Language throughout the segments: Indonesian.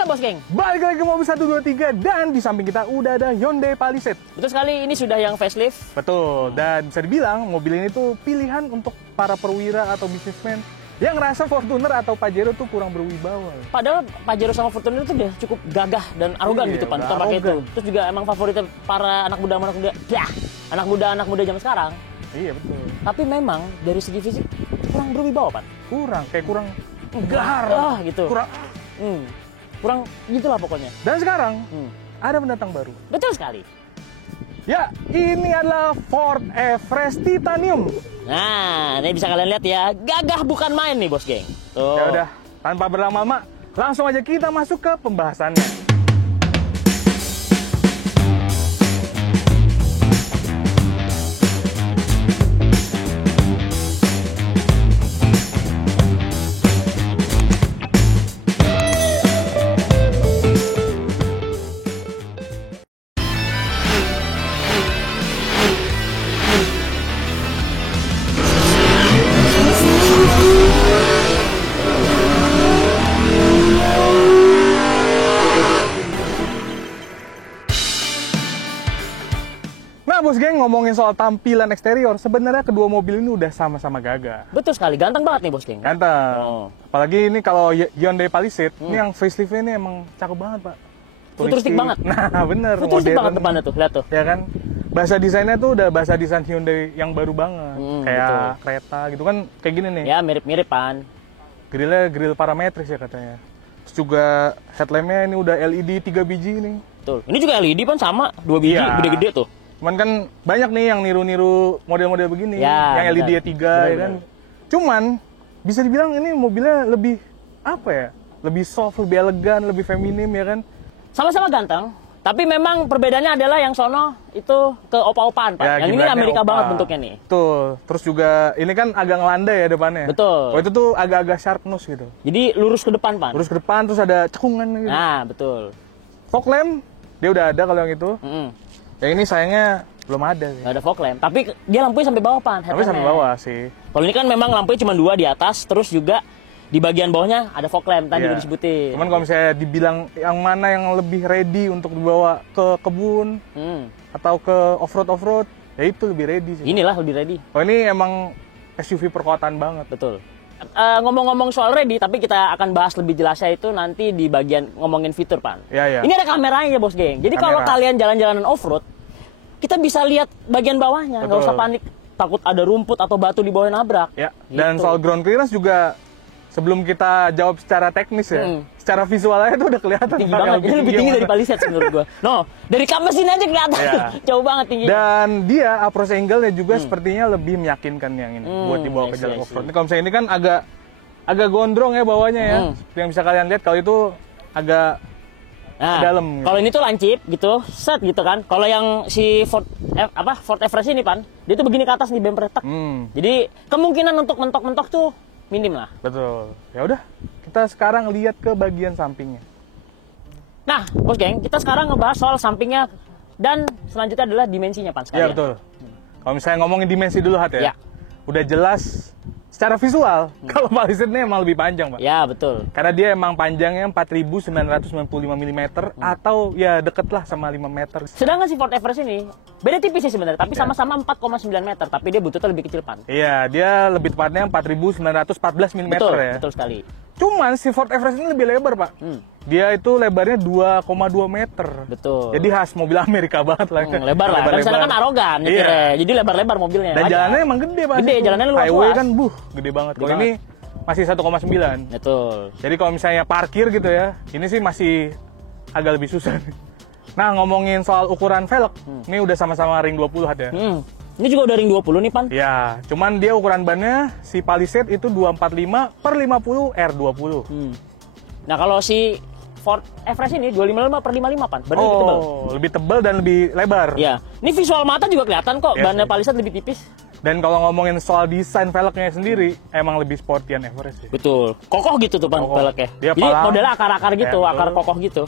Halo Bos Geng. Balik lagi ke mobil 123 dan di samping kita udah ada Hyundai Palisade. Betul sekali, ini sudah yang facelift. Betul, dan bisa dibilang mobil ini tuh pilihan untuk para perwira atau bisnismen yang ngerasa Fortuner atau Pajero tuh kurang berwibawa. Padahal Pajero sama Fortuner itu udah cukup gagah dan arogan Iya, gitu Pan, udah pakai itu. arogan. Terus juga emang favoritnya para anak muda zaman sekarang. Iya betul. Tapi memang dari segi fisik kurang berwibawa Pan. Kurang gahar. Gitu. Kurang gitulah pokoknya. Dan sekarang ada pendatang baru. Betul sekali. Ya, ini adalah Ford Everest Titanium. Nah, ini bisa kalian lihat ya, gagah bukan main nih Bos Geng. Tuh. Ya udah, tanpa berlama-lama, langsung aja kita masuk ke pembahasannya. Nah, Bos Geng, ngomongin soal tampilan eksterior, sebenarnya kedua mobil ini udah sama-sama gagah. Betul sekali, ganteng banget nih Bos Geng. Ganteng. Oh. Apalagi ini kalau Hyundai Palisade, ini yang facelift-nya ini emang cakep banget, Pak. Futuristik banget. Nah, bener. Futuristik modern banget depannya tuh, lihat tuh. Ya kan? Bahasa desainnya tuh udah bahasa desain Hyundai yang baru banget. Kayak betul. kereta gitu kan, kayak gini nih. Ya mirip-mirip Pan. Grillnya grill parametris ya katanya. Terus juga headlampnya ini udah LED 3 biji nih. Betul. Ini juga LED Pan sama, 2 biji, Iya. gede-gede tuh. Cuman kan banyak nih yang niru-niru model-model begini, Ya, yang LED-nya 3 ya benar. kan. Cuman bisa dibilang ini mobilnya lebih apa ya? Lebih soft, lebih elegan, lebih feminim ya kan. Sama-sama ganteng, tapi memang perbedaannya adalah yang sono itu ke opa-opaan Pak. Ya, yang ini kiblatnya Amerika opa. banget bentuknya nih. Betul. Terus juga ini kan agak ngelandai ya depannya. Betul. Oh, itu tuh agak-agak sharp nose gitu. Jadi lurus ke depan Pan. Terus ke depan terus ada cekungan gitu. Nah, betul. Fog lamp dia udah ada kalau yang itu. Yang ini sayangnya belum ada sih. Nggak ada fog lamp, tapi dia lampunya sampai bawah Pan. Tapi sampai headlampnya. bawah sih. Kalau ini kan memang lampunya cuma 2 di atas, terus juga di bagian bawahnya ada fog lamp tadi Iya. udah disebutin. Cuman kalau misalnya dibilang yang mana yang lebih ready untuk dibawa ke kebun atau ke off-road, ya itu lebih ready sih. Inilah lebih ready. Oh, ini emang SUV perkotaan banget. Betul. Ngomong-ngomong soal ready, tapi kita akan bahas lebih jelasnya itu nanti di bagian ngomongin fitur, Pan. Iya. Ini ada kameranya, Bos Geng. Jadi kalau Kamera. kalian jalan-jalanan off-road, kita bisa lihat bagian bawahnya, nggak Betul. usah panik takut ada rumput atau batu di bawah nabrak. Ya. Dan Gitu. soal ground clearance juga sebelum kita jawab secara teknis ya, secara visualnya itu udah kelihatan Tinggi Pak, banget, yang ini lebih tinggi yang dari mana. Palisade menurut gua. No, dari kamera sini aja kelihatan, Iya. jauh banget tingginya. Dan dia approach angle-nya juga sepertinya lebih meyakinkan yang ini buat dibawa ke I see, jalan I see. off-road. Ini kalau misalnya ini kan agak gondrong ya bawahnya ya. Seperti yang bisa kalian lihat, kalau itu agak Nah, dalam gitu. kalau ini tuh lancip gitu, set gitu kan. Kalau yang si Ford Everest ini Pan, dia tuh begini ke atas nih bumper tek. Jadi kemungkinan untuk mentok-mentok tuh minim lah. Betul. Ya udah, kita sekarang lihat ke bagian sampingnya. Nah, Bos Geng, kita sekarang ngebahas soal sampingnya dan selanjutnya adalah dimensinya Pan Iya sekalian. betul. Kalau misalnya ngomongin dimensi dulu Hat ya. Ya. Udah jelas secara visual kalau Palisade ini emang lebih panjang, Pak. Ya, betul. Karena dia emang panjangnya 4.995 mm atau ya deket lah sama 5 meter. Sedangkan si Ford Everest ini beda tipis sih sebenarnya, tapi sama-sama 4,9 meter, tapi dia bututnya lebih kecil Pan. Iya, dia lebih tepatnya 4.914 mm Betul, ya. betul sekali. Cuman si Ford Everest ini lebih lebar, Pak. Dia itu lebarnya 2,2 meter. Betul. Jadi khas mobil Amerika banget lah. Lebar lah, kan sana kan arogan nyetirnya. Iya. Jadi lebar-lebar mobilnya. Dan wajar. jalannya emang gede, Pak. Gede, situ. jalannya luas. Highway kan gede banget. Gede Kalau ini masih 1,9. Betul. Jadi kalau misalnya parkir gitu ya, ini sih masih agak lebih susah. Nah, ngomongin soal ukuran velg, ini udah sama-sama ring 20 Hat ya. Ini juga udah ring 20 nih Pan. Ya, cuman dia ukuran bannya si Palisade itu 245/50 R20. Nah kalau si Ford Everest ini 255/55 Pan. Berarti lebih tebal. Lebih tebal dan lebih lebar. Iya. Ini visual mata juga kelihatan kok, Iya bannya sih. Palisade lebih tipis. Dan kalau ngomongin soal desain velgnya sendiri, emang lebih sportian Everest sih. Betul. Kokoh gitu tuh Pan Kokoh. velgnya. Dia Jadi palang. modelnya akar-akar gitu, Ya, akar betul. kokoh gitu.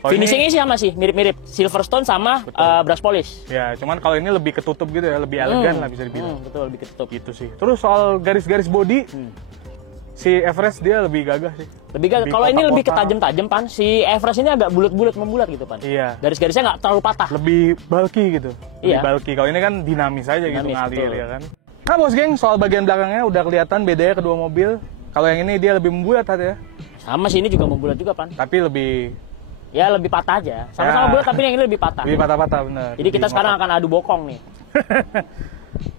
Oh, ini- Finishingnya sih sama sih, mirip-mirip Silverstone sama brush polish. Ya, cuman kalau ini lebih ketutup gitu ya, lebih elegan lah bisa dibilang. Betul, lebih ketutup. Gitu sih. Terus soal garis-garis body, Si Everest dia lebih gagah sih. Lebih gagah. Kalau ini lebih ketajam-tajam pan. Si Everest ini agak bulat-bulat membulat gitu pan. Iya. Garis-garisnya nggak terlalu patah. Lebih bulky gitu. Iya. Lebih bulky. Kalau ini kan dinamis aja gitu ngalir betul. ya kan. Nah bos geng, soal bagian belakangnya udah kelihatan bedanya kedua mobil. Kalau yang ini dia lebih membulat ya. Sama sih ini juga membulat juga pan. Tapi lebih Ya lebih patah aja. Sama-sama bulat tapi yang ini lebih patah. Lebih patah-patah bener. Jadi kita sekarang akan adu bokong nih.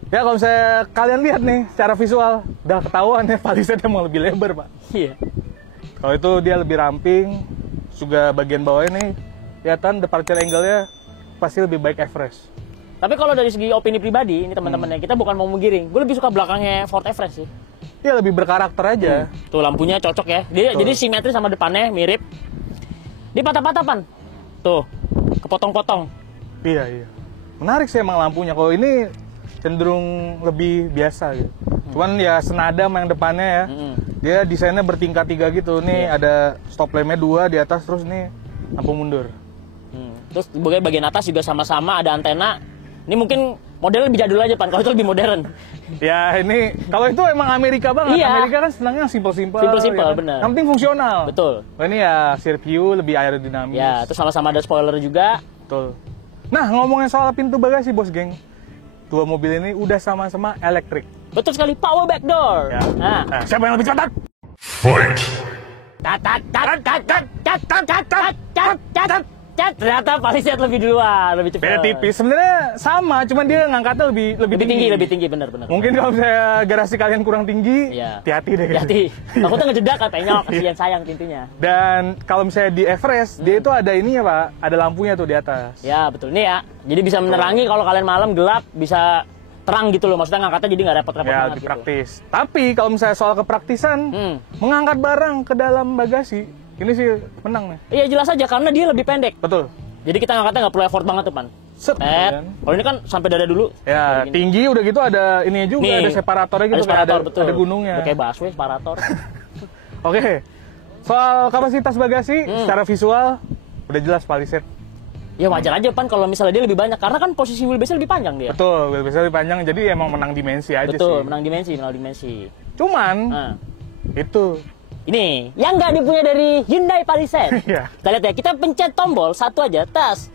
Ya kalau misalnya kalian lihat nih secara visual udah ketahuan ya Palisade emang lebih lebar pak. Iya. Kalau itu dia lebih ramping, juga bagian bawahnya nih kelihatan departure angle-nya pasti lebih baik Everest. Tapi kalau dari segi opini pribadi, ini teman-teman kita bukan mau menggiring. Gue lebih suka belakangnya Ford Everest sih. Dia lebih berkarakter aja. Tuh lampunya cocok ya. Jadi simetris sama depannya mirip. Dia patah-patah pan. Tuh, kepotong-potong. Iya. Menarik sih emang lampunya. Kalau ini cenderung lebih biasa gitu. Cuman ya senada sama yang depannya ya. Dia desainnya bertingkat 3 gitu. Nih ada stop lampnya 2 di atas, terus nih lampu mundur. Terus bagian atas juga sama-sama ada antena. Ini mungkin modelnya lebih jadul aja pan. Kalau itu lebih modern. Ya ini kalau itu emang Amerika banget. Iya. Simpel kan senangnya simple-simple. Simple-simple, ya kan? bener. Yang penting fungsional. Betul. Oh, ini ya rear view lebih aerodinamis. Ya, terus sama-sama ada spoiler juga. Betul. Nah ngomongin soal pintu bagasi bos geng, dua mobil ini udah sama-sama elektrik. Betul sekali, power back door. Ya. Nah, Siapa yang lebih cepat? Ternyata Palisade lebih duluan, lebih cepat. Beda tipis. Sebenarnya sama, cuman dia ngangkatnya lebih Lebih tinggi, benar. Mungkin kalau misalnya garasi kalian kurang tinggi, Iya. hati-hati deh. Hati. Takutnya ngejedak kan penyok, kasihan sayang pintunya. Dan kalau misalnya di Everest, dia itu ada ininya pak, ada lampunya tuh di atas. Ya betul nih ya. Jadi bisa menerangi kalau kalian malam gelap bisa terang gitu loh. Maksudnya ngangkatnya jadi nggak repot-repot Ya, banget gitu. praktis. Tapi kalau misalnya soal kepraktisan, mengangkat barang ke dalam bagasi, ini sih menang nih. Iya jelas aja karena dia lebih pendek. Betul. Jadi kita ngangkatnya nggak perlu effort banget tuh pan. Set. Kalau ini kan sampai dada dulu. Ya, Kayak gini. tinggi udah gitu ada ini juga, Nih, ada separatornya gitu, ada separator, kayak betul. ada gunungnya. Udah kayak busway separator. Oke. Soal kapasitas bagasi, secara visual udah jelas Palisade. Ya wajar aja pan kalau misalnya dia lebih banyak karena kan posisi wheelbase lebih panjang dia. Betul, wheelbase lebih panjang, jadi emang menang dimensi aja Betul, sih. menang dimensi. Cuman, Nah, itu, ini yang nggak dipunya dari Hyundai Palisade. Iya. Kita lihat ya, kita pencet tombol satu aja, tas.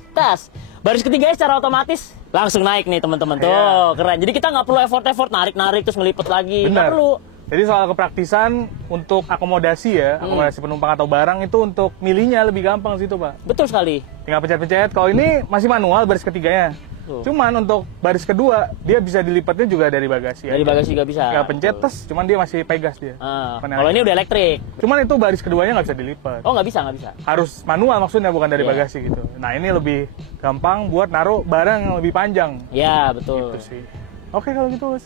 Baris ketiganya secara otomatis langsung naik nih teman-teman. Tuh, Iya. keren. Jadi kita nggak perlu effort narik terus ngelipet lagi. Nggak benar. perlu. Jadi soal kepraktisan untuk akomodasi ya, akomodasi penumpang atau barang itu untuk milihnya lebih gampang sih itu Pak. Betul sekali. Tinggal pencet-pencet. Kalau ini masih manual baris ketiganya. Tuh. Cuman untuk baris kedua, dia bisa dilipatnya juga dari bagasi. Dari aja. bagasi juga bisa. Tinggal pencet, Betul. tes, cuman dia masih pegas dia. Mana Kalau aja. ini udah elektrik. Cuman itu baris keduanya nggak bisa dilipat. Oh nggak bisa. Harus manual maksudnya, bukan dari Iya. bagasi gitu. Nah ini lebih gampang buat naruh barang yang lebih panjang. Ya betul. Gitu sih. Oke kalau gitu Bos.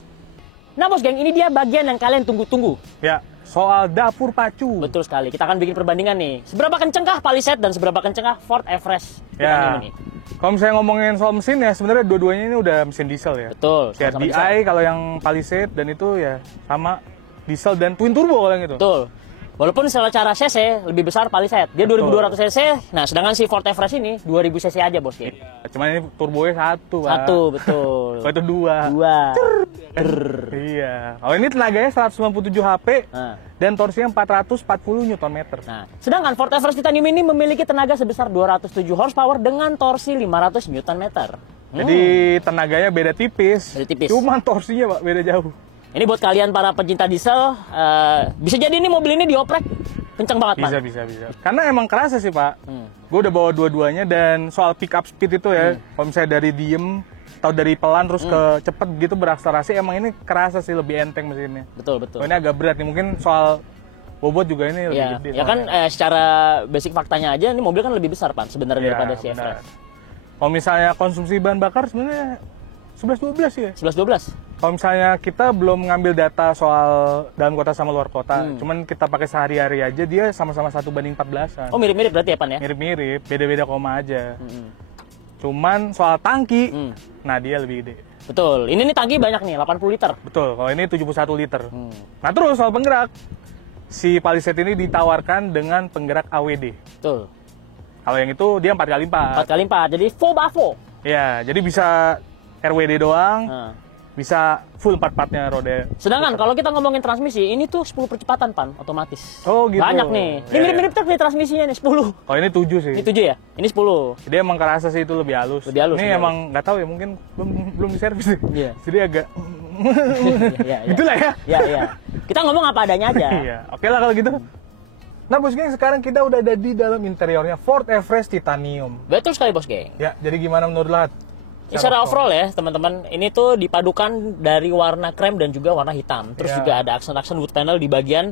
Nah bos geng, ini dia bagian yang kalian tunggu-tunggu. Ya, soal dapur pacu. Betul sekali. Kita akan bikin perbandingan nih. Seberapa kencengkah Palisade dan seberapa kencengkah Ford Everest? Ya. Ini. Kalau misalnya ngomongin soal mesin ya, sebenarnya dua-duanya ini udah mesin diesel ya. Betul. Kayak sama-sama DI kalau yang Palisade dan itu ya sama diesel dan twin turbo kalau yang itu. Betul. Walaupun secara cc lebih besar Palisade. Dia Betul. 2200 cc. Nah, sedangkan si Ford Everest ini 2000 cc aja, Bos. Ya. Cuman ini turbonya satu, Pak. Satu, betul. Kalau itu dua. Iya. Kalau ini tenaganya 197 HP Nah. dan torsinya 440 Nm. Nah, sedangkan Ford Everest Titanium ini memiliki tenaga sebesar 207 horsepower dengan torsi 500 Nm. Jadi tenaganya beda tipis. Beda tipis. Cuman torsinya Pak beda jauh. Ini buat kalian para pecinta diesel, bisa jadi ini mobil ini dioprek kencang banget, Pak. Bisa. Karena emang kerasa sih Pak. Gue udah bawa dua-duanya dan soal pick up speed itu ya, kalau misalnya dari diem atau dari pelan terus ke cepet gitu berakselerasi, emang ini kerasa sih lebih enteng mesinnya. Betul. Oh, ini agak berat nih, mungkin soal bobot juga ini lebih Ya, gede. ya kan soalnya. secara basic faktanya aja ini mobil kan lebih besar, Pak, sebenarnya Iya, daripada si benar. Everest. Kalau misalnya konsumsi bahan bakar sebenarnya 11-12 ya. 11-12. Kalau misalnya kita belum ngambil data soal dalam kota sama luar kota, cuman kita pakai sehari-hari aja, dia sama-sama 1:14-an. Oh, mirip-mirip berarti ya, Pan ya? Mirip-mirip, beda-beda koma aja. Cuman soal tangki, nah dia lebih gede. Betul. Ini nih tangki banyak nih, 80 liter. Betul, kalau ini 71 liter. Nah terus soal penggerak, si Palisade ini ditawarkan dengan penggerak AWD. Betul. Kalau yang itu dia 4x4. 4x4, jadi 4x4. Ya, jadi bisa RWD doang, Nah. bisa full 4 partnya roda. Sedangkan kalau kita ngomongin transmisi, ini tuh 10 percepatan pan otomatis. Oh gitu. Banyak nih. Ini mirip-mirip truk nih transmisinya nih 10. Oh ini 7 sih. Ini 7 ya? Ini 10. Jadi emang kerasa sih itu lebih halus. Lebih halus, Ini lebih emang nggak tahu ya, mungkin belum diservis sih. Iya. Jadi agak Iya. itulah ya. Iya. Kita ngomong apa adanya aja. Iya. Oke lah kalau gitu. Nah bos geng, sekarang kita udah ada di dalam interiornya Ford Everest Titanium. Betul sekali bos geng. Ya, jadi gimana menurut Lahat? Ini secara overall ya teman-teman, ini tuh dipadukan dari warna krem dan juga warna hitam. Terus Ya. juga ada aksen-aksen wood panel di bagian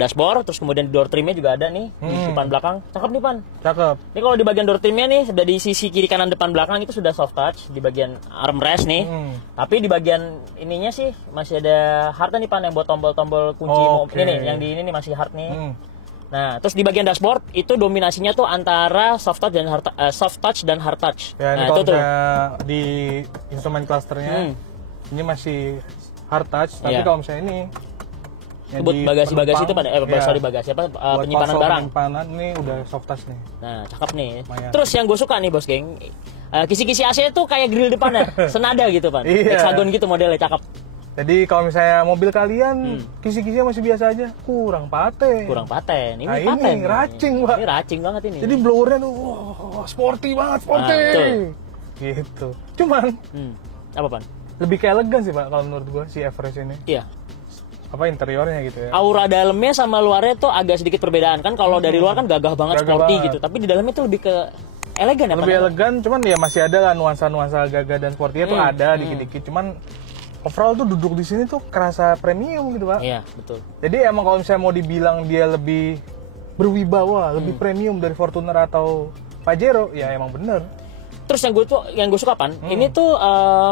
dashboard, terus kemudian di door trimnya juga ada nih di depan belakang. Cakep nih pan. Cakep. Ini kalau di bagian door trimnya nih, dari sisi kiri kanan depan belakang itu sudah soft touch di bagian armrest nih. Tapi di bagian ininya sih masih ada hardnya nih pan, yang buat tombol-tombol kunci. Oke. Ini nih, yang di ini nih masih hard nih. Hmm. Nah, terus di bagian dashboard itu dominasinya tuh antara soft touch dan hard touch. Ya, ini Nah, kalau itu tuh. misalnya di instrumen clusternya ini masih hard touch, tapi Iya. kalau misalnya ini yang Buat di bagasi-bagasi itu penumpang, pada ya, sorry bagasi apa buat penyimpanan parcel barang. penyimpanan ini udah soft touch nih. Nah, cakep nih. Lumayan. Terus yang gue suka nih bos geng, kisi-kisi AC itu kayak grill depannya, senada gitu pan, Iya. hexagon gitu modelnya, cakep. Jadi kalau misalnya mobil kalian kisi-kisinya masih biasa aja, kurang paten. Kurang paten, ini Nah, paten. ini racing, Pak. Ini racing banget ini. Jadi blowernya tuh wah, sporty banget, sporty. betul. Gitu. Cuman Apa pan? lebih ke elegan sih Pak kalau menurut gua si Everest ini. Iya. Apa interiornya gitu ya. Aura dalamnya sama luarnya tuh agak sedikit perbedaan kan. Kalau dari luar kan gagah banget, Gagah sporty banget. gitu. Tapi di dalamnya tuh lebih ke elegan ya. Lebih Pan? elegan, cuman ya masih ada lah nuansa-nuansa gagah dan sportynya tuh ada dikit-dikit. Cuman overall tuh duduk di sini tuh kerasa premium gitu Pak. Iya betul. Jadi emang kalau misalnya mau dibilang dia lebih berwibawa, lebih premium dari Fortuner atau Pajero, ya emang bener. Terus yang gue suka pan, ini tuh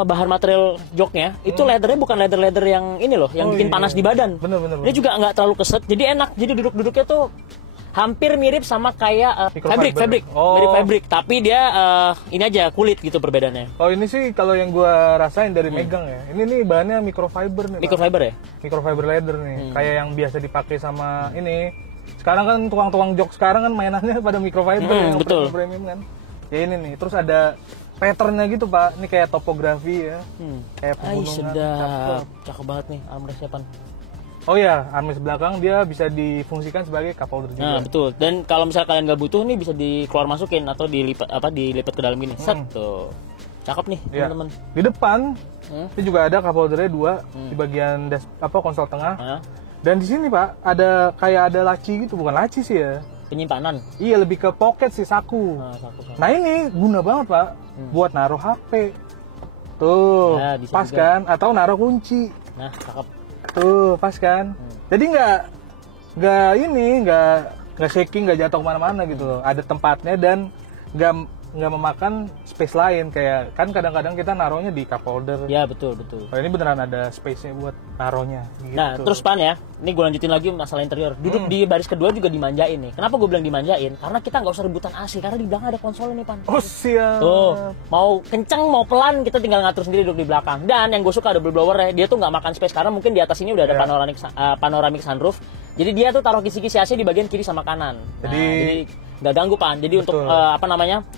bahan material joknya itu leathernya bukan leather yang ini loh, yang Oh, bikin iya. panas di badan. Bener. Dia juga nggak terlalu keset, jadi enak. Jadi duduknya tuh hampir mirip sama kayak Microfiber. fabric, Oh. mirip fabric. Tapi dia ini aja kulit gitu perbedaannya. Oh ini sih kalau yang gua rasain dari megang ya, ini nih bahannya microfiber nih Pak. Microfiber ya? Microfiber leather nih, kayak yang biasa dipakai sama ini. Sekarang kan tukang-tukang jok sekarang kan mainannya pada microfiber yang betul. premium kan. Ya ini nih, terus ada patternnya gitu Pak, ini kayak topografi ya, kayak Ay pegunungan. sedap, cakep banget nih armrestnya pan. Oh ya, armrest belakang dia bisa difungsikan sebagai cup holder juga. Nah betul. Dan kalau misalnya kalian nggak butuh nih bisa dikeluar masukin atau dilipat ke dalam gini. Set tuh, cakep nih Ya. teman-teman. Di depan itu juga ada cup holdernya 2 di bagian konsol tengah. Nah, Dan di sini Pak ada kayak ada laci gitu, bukan laci sih ya. penyimpanan. Iya lebih ke pocket sih, saku. Nah, saku. Nah ini guna banget Pak buat naruh HP. Tuh, Ya, bisa pas juga. kan? Atau naruh kunci. Nah, cakep. Tuh, pas kan? Jadi nggak shaking, nggak jatuh kemana-mana gitu loh. Ada tempatnya dan nggak memakan space lain, kayak kan kadang-kadang kita naruhnya di cup holder. Ya betul. Oh, ini beneran ada space-nya buat naruhnya. Gitu. Nah, terus pan ya, ini gue lanjutin lagi masalah interior. Duduk di baris kedua juga dimanjain nih. Kenapa gue bilang dimanjain? Karena kita nggak usah rebutan AC, karena di belakang ada konsolnya nih pan. Oh siap. Tuh, mau kenceng mau pelan kita tinggal ngatur sendiri duduk di belakang. Dan yang gue suka double blower dia tuh nggak makan space karena mungkin di atas ini udah ada panoramic sunroof. Jadi dia tuh taruh kisi-kisi AC di bagian kiri sama kanan. Nah, jadi nggak ganggu pan. Jadi Betul. untuk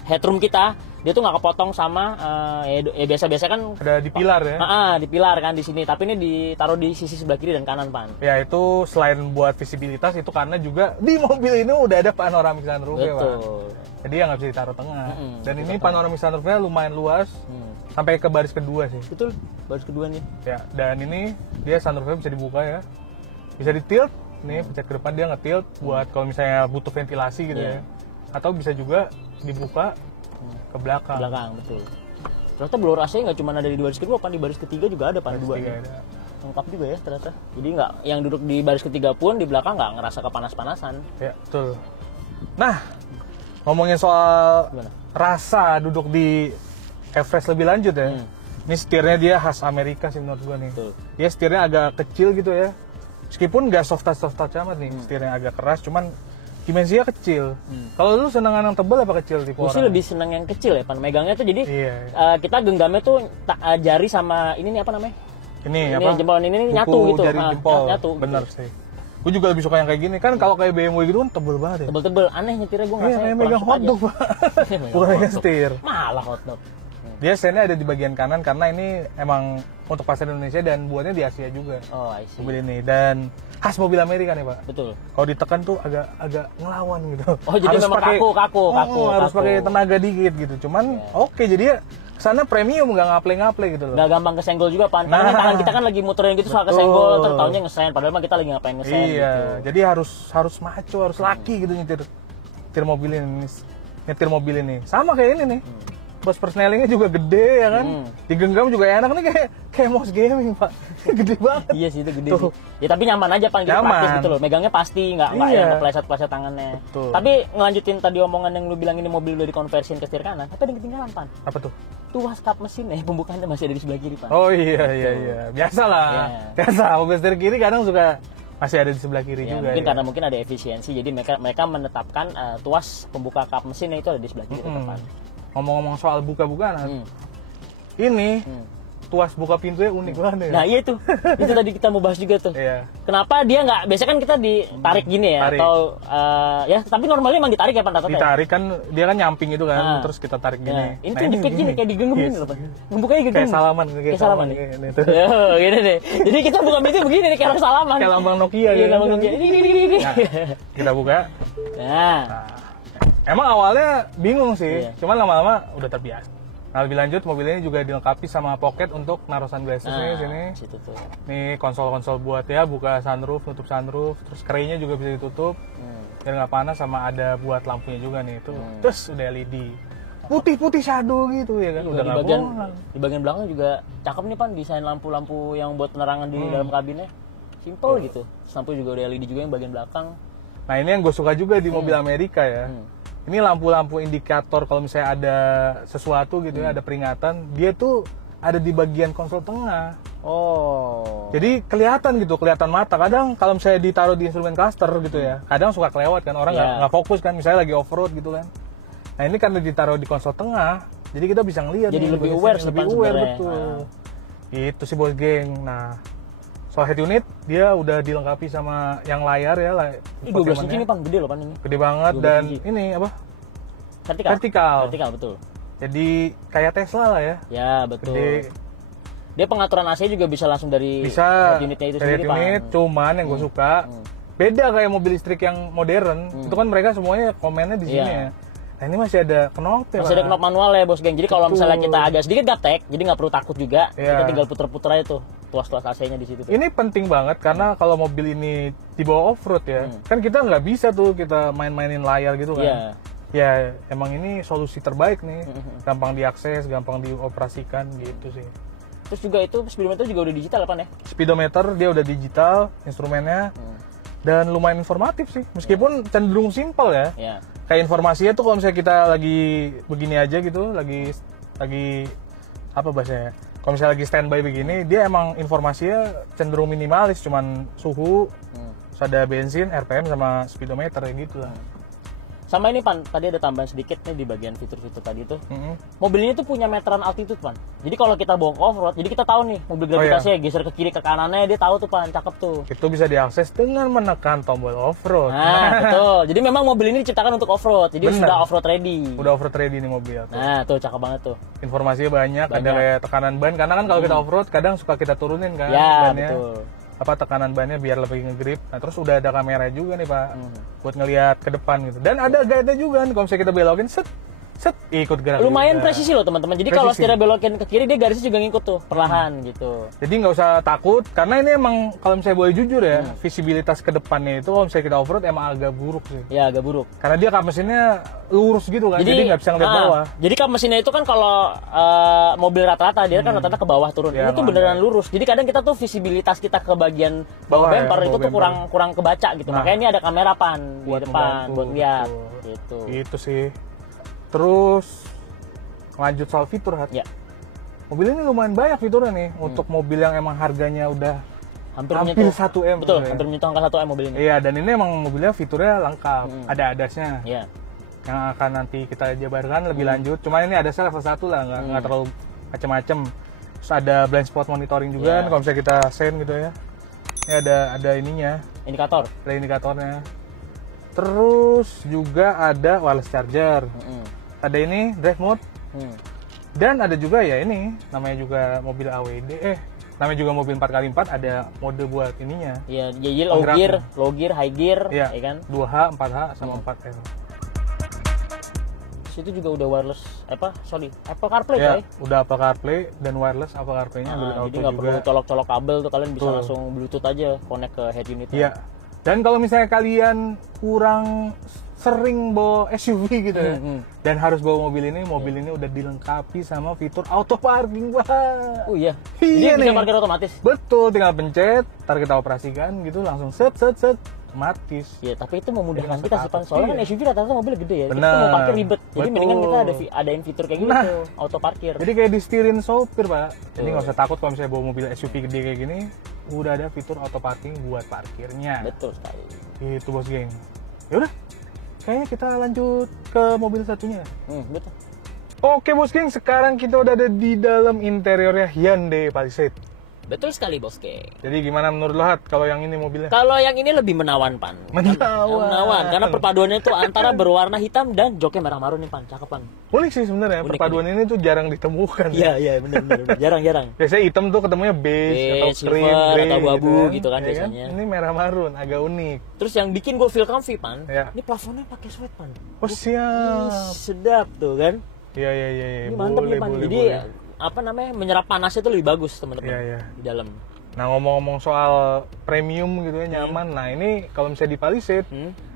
headroom kita dia tuh nggak kepotong sama biasa-biasa kan Ada di pilar ya. di pilar kan di sini. Tapi ini ditaruh di sisi sebelah kiri dan kanan pan. Ya itu selain buat visibilitas itu karena juga di mobil ini udah ada panoramic sunroof ya Pak. Betul. Jadi ya nggak bisa ditaruh tengah. Dan ini panoramic sunroofnya lumayan luas sampai ke baris kedua sih. Betul. Baris kedua nih. Ya, dan ini dia sunroofnya bisa dibuka ya. Bisa di-tilt, nih pencet ke depan dia nge-tilt buat kalau misalnya butuh ventilasi gitu ya. Atau bisa juga dibuka ke belakang. Belakang, betul. Ternyata blower AC nggak cuma ada di baris kedua, pan di baris ketiga juga ada pan Baris dua. tiga nih. ada. Lengkap juga ya ternyata. Jadi nggak yang duduk di baris ketiga pun di belakang nggak ngerasa kepanas-panasan. Ya, betul. Nah, ngomongin soal Gimana? rasa duduk di Everest lebih lanjut ya. Ini setirnya dia khas Amerika sih menurut gua nih. Betul. Dia setirnya agak kecil gitu ya. Meskipun nggak soft touch amat nih, setirnya agak keras, cuman dimensinya kecil. Kalau lu seneng yang tebel apa kecil tipe Gue sih orang? lebih seneng yang kecil ya pan. Megangnya tuh jadi Iya. kita genggamnya tuh jari sama ini nih apa namanya? Ini Ini apa? jempol ini Kuku nyatu gitu. jari jempol. Nyatu. Bener sih. Gue juga lebih suka yang kayak gini. Kan kalau kayak BMW gitu kan tebel banget ya. Tebel-tebel, aneh nyetirnya gue nggak Iya, kayak megang hotdog, Pak. Bukan megang setir. Malah hotdog. Dia stand-nya ada di bagian kanan karena ini emang untuk pasar Indonesia dan buatnya di Asia juga. Oh, I see. Mobil ini dan khas mobil Amerika nih, Pak. Betul. Kalau ditekan tuh agak ngelawan gitu. Oh, jadi memang kaku. Harus pakai tenaga dikit gitu. Cuman oke, jadi ya kesana premium, nggak ngaple-ngaple gitu loh. Nggak gampang kesenggol juga, Pan. Karena tangan kita kan lagi muterin gitu suka kesenggol, terus taunya ngesen. Padahal mah kita lagi ngapain ngesen Iya, gitu. jadi harus maco, harus laki gitu nyetir mobil ini. Nyetir mobil ini. Sama kayak ini nih. Bos persnelingnya juga gede ya kan. Digenggam juga enak nih, kayak mouse gaming, Pak. Gede banget. Iya sih, itu gede sih. Ya tapi nyaman aja, Pan, gitu, praktis gitu loh. Megangnya pasti nggak yang ngepleset-pleset tangannya. Betul. Tapi ngelanjutin tadi omongan yang lu bilang ini mobil udah dikonversiin ke setir kanan, tapi ada yang ketinggalan, Pan. Apa tuh? Tuas kap mesinnya pembukaannya masih ada di sebelah kiri, Pan. Oh iya. Biasalah. Biasa mobil setir kiri kadang suka masih ada di sebelah kiri Ya, juga. mungkin karena mungkin ada efisiensi, jadi mereka menetapkan tuas pembuka kap mesinnya itu ada di sebelah kiri depan. Ngomong-ngomong soal buka-bukaan, ini tuas buka pintunya unik banget ya. Nah iya itu tadi kita mau bahas juga tuh. Iya. Kenapa dia nggak? Biasanya kan kita ditarik gini ya, Tarik. atau ya tapi normalnya emang ditarik ya, Pan, rata-rata ya? Ditarik kan, dia kan nyamping itu kan, terus kita tarik gini. Nah, ini tuh dipit gini, kayak digenggam gini loh, Pan. Membukanya Kayak genggam. salaman, Kayak salaman nih. Kayak gitu. Yo, gini deh. Jadi kita buka pintu begini nih, kayak orang salaman. Kayak lambang Nokia Iya, gitu. lambang Nokia. Ini. Nah, kita buka. Nah, Emang awalnya bingung sih, Iya. cuman lama-lama udah terbiasa. Nah, lebih lanjut mobil ini juga dilengkapi sama pocket untuk naruh sunglasses nih sini. situ tuh. Nih konsol-konsol buat ya, buka sunroof, nutup sunroof, terus kerainya juga bisa ditutup biar nggak panas, sama ada buat lampunya juga nih itu. Terus udah LED, putih-putih shadow gitu ya kan. Udah di nggak bagian bohong. di bagian belakang juga cakep nih, Pan, desain lampu-lampu yang buat penerangan di dalam kabinnya. Simple gitu. Lampu juga udah LED juga yang bagian belakang. Nah ini yang gue suka juga di mobil Amerika ya. Ini lampu-lampu indikator kalau misalnya ada sesuatu gitu ya, ada peringatan, dia tuh ada di bagian konsol tengah. Oh. Jadi kelihatan mata. Kadang kalau misalnya ditaruh di instrumen cluster gitu ya, kadang suka kelewat kan, orang nggak fokus kan, misalnya lagi off road gitu kan. Nah ini karena ditaruh di konsol tengah, jadi kita bisa ngelihat. Jadi nih, lebih bagian aware sini. sih, Lebih Pan, aware sebenarnya. betul. Itu sih bos geng. Nah soal head unit, dia udah dilengkapi sama yang layar ya. Ini 12 inci nih, Pan, gede loh, Pan, ini. Gede banget, 12 dan inci. ini apa? Vertikal. Vertikal. Vertikal, betul. Jadi kayak Tesla lah ya. Ya, betul. Gede. Dia pengaturan AC juga bisa langsung dari Bisa head unitnya itu dari sendiri, head unit, Pan. cuman yang gue suka beda kayak mobil listrik yang modern. Itu kan mereka semuanya komennya di sini Iya. ya. Nah ini masih ada knop ya. Masih ada Pak. knop manual ya, bos geng. Jadi kalau misalnya Betul. kita agak sedikit gaptek, jadi nggak perlu takut juga. Iya. Kita tinggal puter-puter aja tuh tuas-tuas AC-nya di situ tuh. Ini penting banget karena kalau mobil ini dibawa off road ya, kan kita nggak bisa tuh kita main-mainin layar gitu kan. Iya. Ya emang ini solusi terbaik nih, gampang diakses, gampang dioperasikan gitu sih. Terus juga itu speedometer juga udah digital, Pan, ya? Speedometer dia udah digital instrumennya, dan lumayan informatif sih, meskipun cenderung simpel ya. Iya. Kayak informasinya tuh kalau misalnya kita lagi begini aja gitu, lagi apa bahasanya? Kalau misalnya lagi standby begini, dia emang informasinya cenderung minimalis, cuman suhu, terus ada bensin, RPM sama speedometer kayak gitu lah. Sama ini, Pan, tadi ada tambahan sedikit nih di bagian fitur-fitur tadi tuh. Mhm. Mobil ini tuh punya meteran altitude, Pan. Jadi kalau kita bawa ke off-road, jadi kita tahu nih mobil gravitasinya geser ke kiri ke kanannya, dia tahu tuh, Pan, cakep tuh. Itu bisa diakses dengan menekan tombol off-road. Nah, betul. Jadi memang mobil ini diciptakan untuk off-road. Jadi Bener. sudah off-road ready. Udah off-road ready nih mobil tuh. Nah, tuh cakep banget tuh. Informasinya banyak, ada kayak tekanan ban, karena kan kalau kita off-road kadang suka kita turunin kan Ya, bannya. betul. Apa tekanan bannya biar lebih ngegrip. Nah, terus udah ada kamera juga nih, Pak. Buat ngelihat ke depan gitu. Dan ada guide-nya juga nih, kalau misalnya kita belokin set ikut gerak. Lumayan juga. presisi loh, teman-teman. Jadi kalau Presisi. setirnya belokin ke kiri, dia garisnya juga ngikut tuh, perlahan gitu. Jadi nggak usah takut, karena ini emang kalau misalnya boleh jujur ya, visibilitas ke depannya itu kalau misalnya kita off-road emang agak buruk sih. Ya, agak buruk. Karena dia kap mesinnya lurus gitu kan, jadi nggak bisa ngeliat bawah. Jadi kap mesinnya itu kan kalau mobil rata-rata, dia kan rata-rata ke bawah turun. Ya, Ini tuh beneran lurus. Jadi kadang kita tuh visibilitas kita ke bagian Bawah bawah ya, bumper itu bawah tuh bumper. kurang kebaca gitu. Nah. Makanya ini ada kamera, Pan, di Buat depan ngebantu, buat lihat betul. gitu. Gitu sih. Terus lanjut soal fitur, Hat. Ya, Mobil ini lumayan banyak fiturnya nih untuk mobil yang emang harganya udah hampir hampir menyentuh 1 M. Betul, ya. hampir menyentuh angka 1 M mobil ini. Iya, dan ini emang mobilnya fiturnya lengkap. Ada adasnya Iya. yang akan nanti kita jabarkan lebih lanjut. Cuman ini adasnya level 1 lah, nggak terlalu macem-macem. Terus ada blind spot monitoring juga kan, kalau misalnya kita send gitu ya. Ini ada ininya, Indikator. ada indikatornya. Terus juga ada wireless charger. Ada ini drive mode. Dan ada juga ya ini, namanya juga mobil AWD, namanya juga mobil 4x4, ada mode buat ininya. Iya, jadi low gear, high gear, Iya, ya kan? 2H, 4H, sama 4L. Situ juga udah wireless, Apple CarPlay Ya, coy. udah Apple CarPlay dan wireless Apple CarPlay-nya, Android Jadi Auto nggak juga. perlu colok-colok kabel tuh, kalian bisa Betul. langsung Bluetooth aja, connect ke head unit. Iya. Dan kalau misalnya kalian kurang sering bawa SUV gitu ya, dan harus bawa mobil ini udah dilengkapi sama fitur auto parking, Pak. Oh iya. Iya Jadi bisa nih. parkir otomatis. Betul, tinggal pencet, ntar kita operasikan gitu, langsung set, otomatis. Iya, tapi itu memudahkan Jadi kita sih, Pan. Soalnya kan iya. SUV rata-rata mobilnya gede ya. Kita Benar. mau parkir ribet. Jadi Betul. mendingan kita adain fitur kayak gitu, Nah. auto parkir. Jadi kayak disetirin sopir, Pak. Jadi Betul. nggak usah takut kalau misalnya bawa mobil SUV gede kayak gini, udah ada fitur auto parking buat parkirnya. Betul sekali. Itu bos geng. Ya udah, kayaknya kita lanjut ke mobil satunya. Betul. Oke bos geng, sekarang kita udah ada di dalam interiornya Hyundai Palisade. Betul sekali, Bos Geng. Jadi gimana menurut lo, Hat, kalau yang ini mobilnya? Kalau yang ini lebih menawan, Pan. Menawan. Karena perpaduannya itu antara berwarna hitam dan joknya merah marun nih, Pan. Cakep, Pan. Unik sih sebenarnya, Unik, perpaduan ini tuh jarang ditemukan. Iya, benar. Jarang-jarang. Biasanya hitam tuh ketemunya beige atau Silver, cream, grey atau abu-abu gitu kan Ya biasanya. Ini merah marun, agak unik. Terus yang bikin gue feel comfy, Pan. Ya. Ini plafonnya pakai sweat, Pan. Oh siap. Ih, sedap tuh kan. Iya. Ini mantep nih, Pan. Jadi menyerap panasnya tuh lebih bagus, teman-teman. Iya. Di dalam. Nah ngomong-ngomong soal premium gitu ya, nyaman. Nah ini kalau misalnya di Palisade,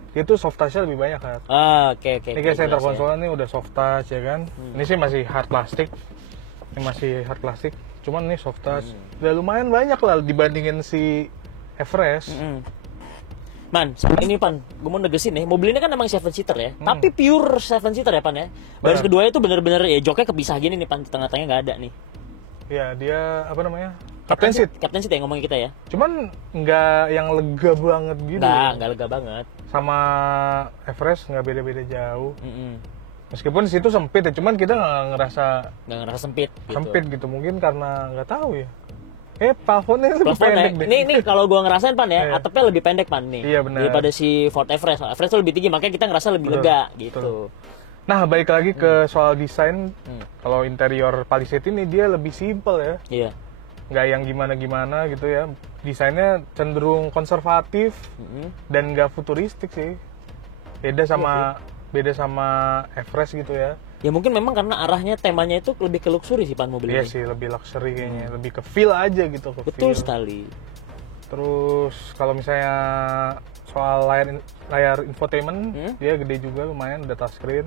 dia tuh soft touch-nya lebih banyak kan. Oke. Ini kayak center jelas ya. konsolnya nih udah soft touch ya kan. Ini sih masih hard plastik. Cuman ini soft touch. Udah lumayan banyak lah dibandingin si Everest. Man, ini Pan, gue mau negesin nih, mobil ini kan emang 7-seater ya, tapi pure 7-seater ya, Pan ya. Baris kedua itu bener-bener ya joknya kepisah gini nih, Pan, di tengah-tengahnya nggak ada nih. Ya dia apa namanya? Captain seat. Captain seat ya ngomongin kita ya. Cuman nggak yang lega banget gitu. Nggak lega banget. Sama Everest nggak beda-beda jauh. Mm-mm. Meskipun di situ sempit ya, cuman kita nggak ngerasa Nggak ngerasa sempit. Gitu. sempit gitu. Mungkin karena nggak tahu ya. Plafonnya lebih Plafonnya, pendek deh. ini kalau gua ngerasain, Pan ya, Iya. atapnya lebih pendek, Pan nih. Iya, benar. Daripada si Ford Everest. Everest tuh lebih tinggi, makanya kita ngerasa lebih Betul, lega betul. gitu. Nah, balik lagi ke soal desain. Kalau interior Palisade ini dia lebih simple ya. Iya. Nggak yang gimana-gimana gitu ya. Desainnya cenderung konservatif dan nggak futuristik sih. Beda sama Everest gitu ya. Ya mungkin memang karena arahnya temanya itu lebih ke luxury sih, Pan, mobil Iya ini. sih, lebih luxury kayaknya, lebih ke feel aja gitu, ke Betul feel. sekali. Terus kalau misalnya soal layar infotainment, dia gede juga lumayan, udah touchscreen.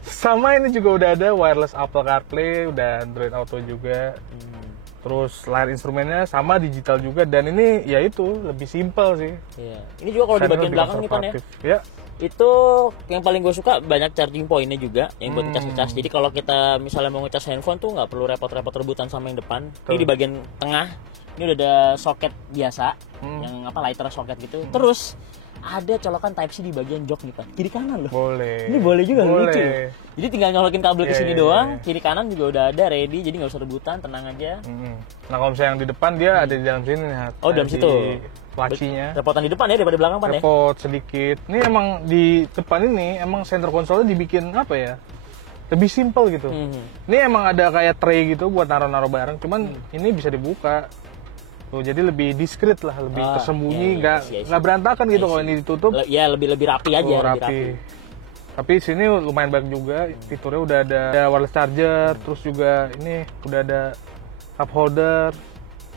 Sama ini juga udah ada wireless Apple CarPlay, udah Android Auto juga. Terus layar instrumennya sama digital juga, dan ini ya itu lebih simple sih. Iya. Ini juga kalau di Desainnya bagian lebih belakang nih, Pan ya. konservatif. Ya. Itu yang paling gue suka, banyak charging point-nya juga yang buat ngecas-ngecas. Jadi kalau kita misalnya mau ngecas handphone tuh nggak perlu repot-repot rebutan sama yang depan. Ini di bagian tengah ini udah ada soket biasa, yang lighter soket gitu. Terus ada colokan Type-C di bagian jok nih, Pak. Kiri kanan loh. Boleh. Ini boleh juga, Boleh. lucu. Jadi tinggal nyolokin kabel ke Iya, sini iya, doang, iya. kiri kanan juga udah ada ready, jadi nggak usah rebutan, tenang aja. Nah kalau misalnya yang di depan dia ada di dalam sini nih. Hat. Oh, dalam Ada situ. di lacinya. Repotan di depan ya daripada belakang, Pan ya. Repot sedikit. Ini emang di depan ini emang center konsolnya dibikin apa ya? Lebih simple gitu. Ini emang ada kayak tray gitu buat naruh-naruh barang, cuman ini bisa dibuka. Tuh, jadi lebih diskret lah, lebih tersembunyi, nggak berantakan gitu kalau ini ditutup. Ya lebih rapi aja, Oh, lebih rapi. Tapi sini lumayan baik juga, fiturnya udah ada wireless charger, terus juga ini udah ada cup holder,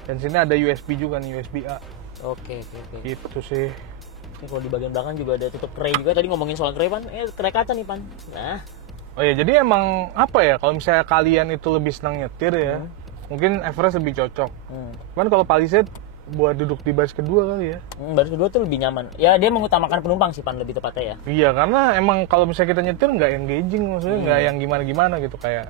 dan sini ada USB juga nih, USB A. Oke. Gitu sih. Ini kalau di bagian belakang juga ada tutup tray juga. Tadi ngomongin soal tray, Pan. Tray kaca nih, Pan. Nah, Oh ya, jadi emang apa ya, kalau misalnya kalian itu lebih senang nyetir ya, mungkin Everest lebih cocok. Cuman kalau Palisade buat duduk di baris kedua kali ya. baris kedua tuh lebih nyaman. Ya dia mengutamakan penumpang sih, Pan, lebih tepatnya ya. Iya, karena emang kalau misalnya kita nyetir nggak engaging, maksudnya nggak yang gimana-gimana gitu, kayak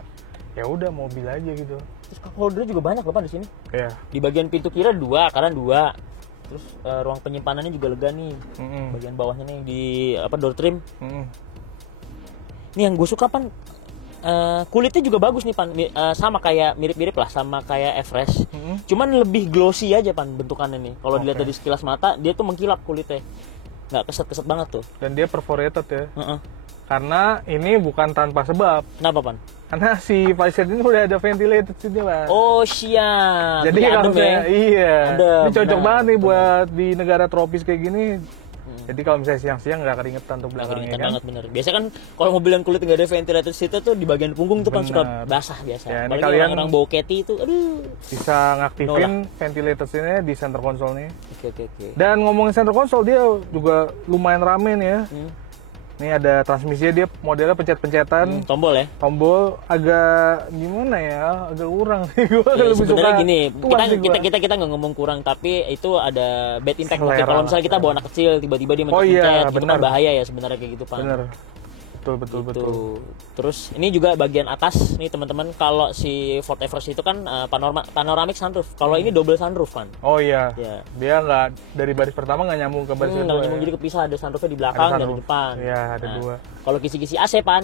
ya udah mobil aja gitu. Terus cup holdernya juga banyak loh, Pan, di sini. Iya. Di bagian pintu kiri 2, kanan 2. Terus ruang penyimpanannya juga lega nih. Bagian bawahnya nih di door trim. Ini yang gue suka, Pan, kulitnya juga bagus nih, Pan. Sama kayak mirip-mirip lah sama kayak Everest. Cuman lebih glossy aja, Pan, bentukannya nih. Kalau dilihat dari sekilas mata, dia tuh mengkilap kulitnya. Nggak keset-keset banget tuh. Dan dia perforated ya. Karena ini bukan tanpa sebab. Kenapa, Pan? Karena si Palisade ini udah ada ventilated seatnya Pak. Oh siap. Jadi Ini kalau adem ya. misalnya, iya, Adem, ini cocok benar, banget nih benar. buat di negara tropis kayak gini. Jadi kalau misalnya siang-siang nggak keringetan tuh Nah, belakangnya keringetan kan. banget bener. Biasa kan kalau mobil yang kulit nggak ada ventilated seat tuh di bagian punggung tuh kan suka Benar. basah biasa. Ya, ini Apalagi kalian- orang-orang bawa keti itu, aduh. Bisa ngaktifin ventilated seatnya di center console nih. Oke. Dan ngomongin center console dia juga lumayan rame nih ya. Ini ada transmisinya, dia modelnya pencet-pencetan. Tombol ya. Tombol agak gimana ya, agak kurang sih gue Ya, lebih suka sebenarnya gini, tuan sih gua. kita nggak ngomong kurang, tapi itu ada bad impact mungkin. Selera Kalau lah, misalnya kita bawa anak kecil, tiba-tiba dia Oh iya, mencet-mencet, gitu kan benar. bahaya ya sebenarnya kayak gitu Pak. Bener, betul. Gitu. Terus ini juga bagian atas nih teman-teman, kalau si Ford Everest itu kan panoramic sunroof. Kalau ini double sunroof kan. Oh iya, Ya. dia nggak dari baris pertama nggak nyambung ke baris Nggak kedua. nyambung, ya. jadi kepisah, ada sunroofnya di belakang dan di sunroof. depan. Iya, ada Nah, dua. Kalau kisi-kisi AC Pan,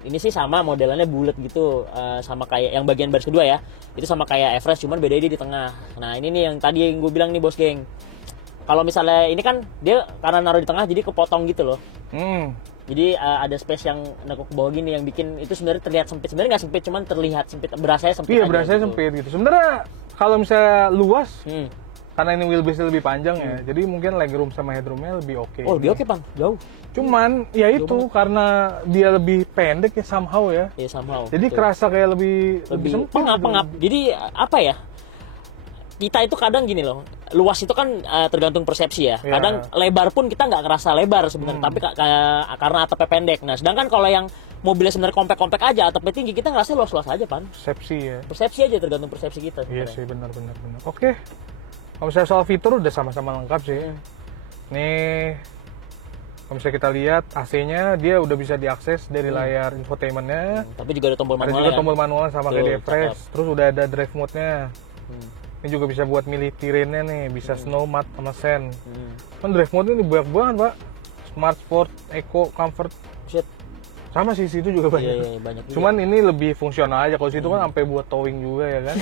ini sih sama modelannya bulat gitu, sama kayak yang bagian baris kedua ya. Itu sama kayak Everest, cuman beda dia di tengah. Nah ini nih yang tadi yang gue bilang nih bos geng. Kalau misalnya ini kan dia karena naruh di tengah jadi kepotong gitu loh. Jadi ada space yang nekuk ke bawah gini yang bikin itu sebenarnya terlihat sempit. Sebenarnya nggak sempit, cuman terlihat sempit. Berasanya sempit. Iya, aja berasanya gitu. sempit gitu. Sebenarnya kalau misalnya luas, Hmm. karena ini wheelbase lebih panjang ya, jadi mungkin legroom sama headroomnya lebih oke. Oh lebih oke Pan, jauh. Cuman ya itu karena dia lebih pendek ya somehow ya. Ya somehow. Jadi betul. kerasa kayak lebih sempit. pengap-pengap. Jadi apa ya? Kita itu kadang gini loh, luas itu kan tergantung persepsi ya. Iya. Kadang lebar pun kita nggak ngerasa lebar sebenarnya, tapi karena atapnya pendek. Nah, sedangkan kalau yang mobilnya sebenarnya kompak-kompak aja, atapnya tinggi, kita ngerasa luas-luas aja, Pan. Persepsi ya. Persepsi aja, tergantung persepsi kita. Iya sebenarnya. sih, benar. Oke. Kalau misalnya soal fitur udah sama-sama lengkap sih. Nih, kalau misalnya kita lihat AC-nya dia udah bisa diakses dari layar infotainment-nya. Tapi juga ada tombol Ada manual juga ya. tombol manual sama kayak di Betul, Everest. Terus udah ada drive mode-nya. Ini juga bisa buat milih terrainnya nih, bisa snow, mud, sama sand. Kan drive mode ini banyak banget, Pak. Smart, Sport, Eco, Comfort. Buset. Sama sih situ juga banyak. Iya, banyak juga. Cuman ini lebih fungsional aja. Kalau situ kan sampai buat towing juga ya kan.